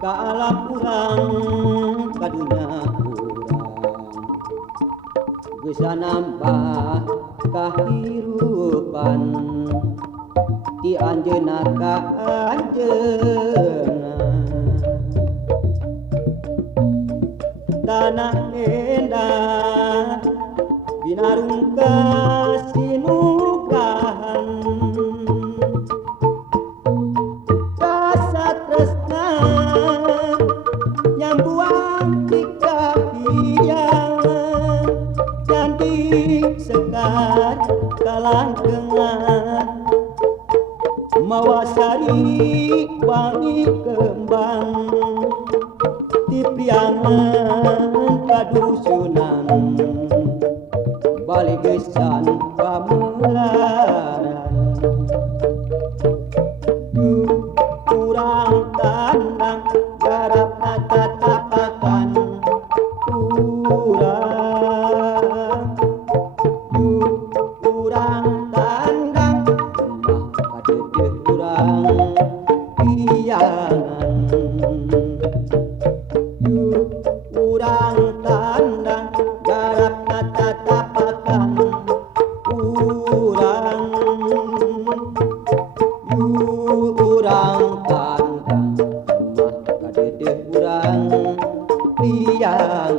ka alam urang kadunya urang geus nambah kahirupan ti anjeunna ka anjeunna tanah endah binarungka sinukahan rasa tresna nyambuang di kahiyang cantik sekar kalangkengan mawa sari wangi kembang ti priangan kadusunan balik gesan pamelaran yuk kurang tandang garap tatapakan kurang yuk kurang tandang emah kadeudeut kurang piangan yuk kurang tandang garap tatapakan kurang yuk kurang tandang emah kadeudeut kurang piangan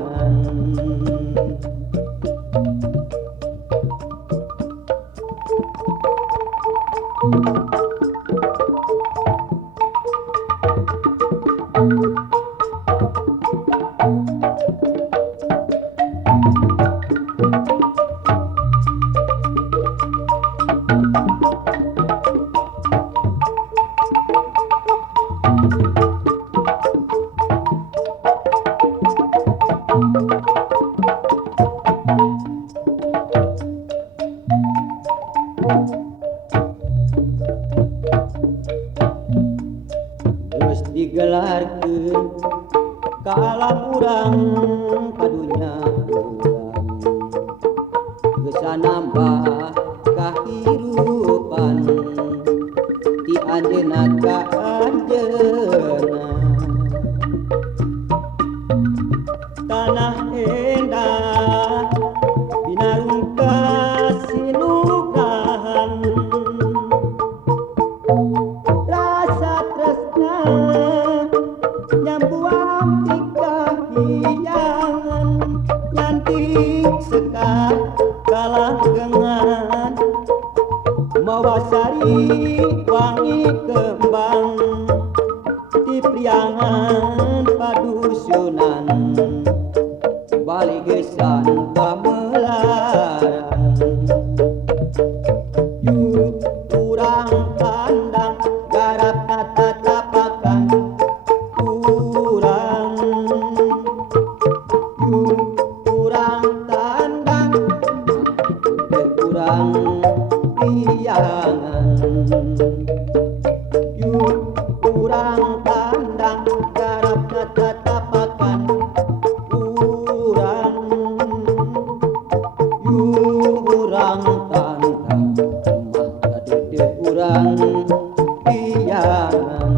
geus digelarkeun ka alam urang kadunya urang geus nambah kahirupan ti anjeunna ka anjeunna tanah endah binarungka sinukahan rasa tresna nyambuang di kahiyangan nyantik sekar kalanggengan mawa sari wangi kembang ti priangan padusunan balik gesan pamelaran yuk kurang tandang garap tatapakan kurang yuk kurang tandang kurang piangan yuk kurang tandang garap tatapakan kurang yuk kurang tandang emah kadeudeut kurang piangan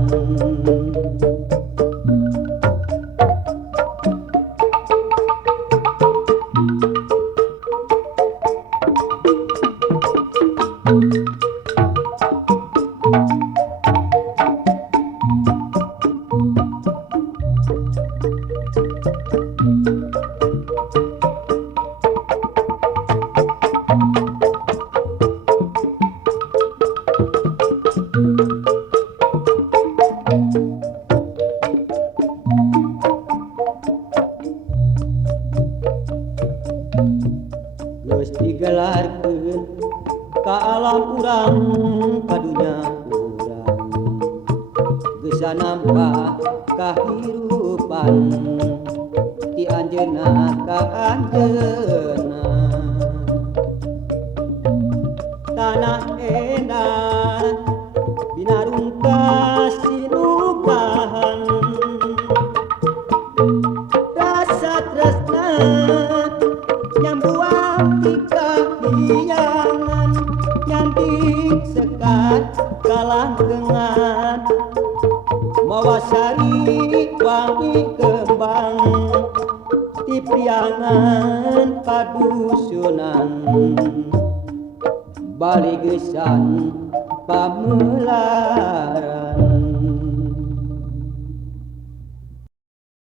geus digelarkeun ka alam urang kadunya urang geus nambah kahirupan ti anjeunna ka anjeunna tanah endah binarungka sinukahan rasa tresna nyambuang di kahiyangan nyantik sekar kalanggengan mawa sari wangi kembang di priangan padusunan baligesan pamelaran.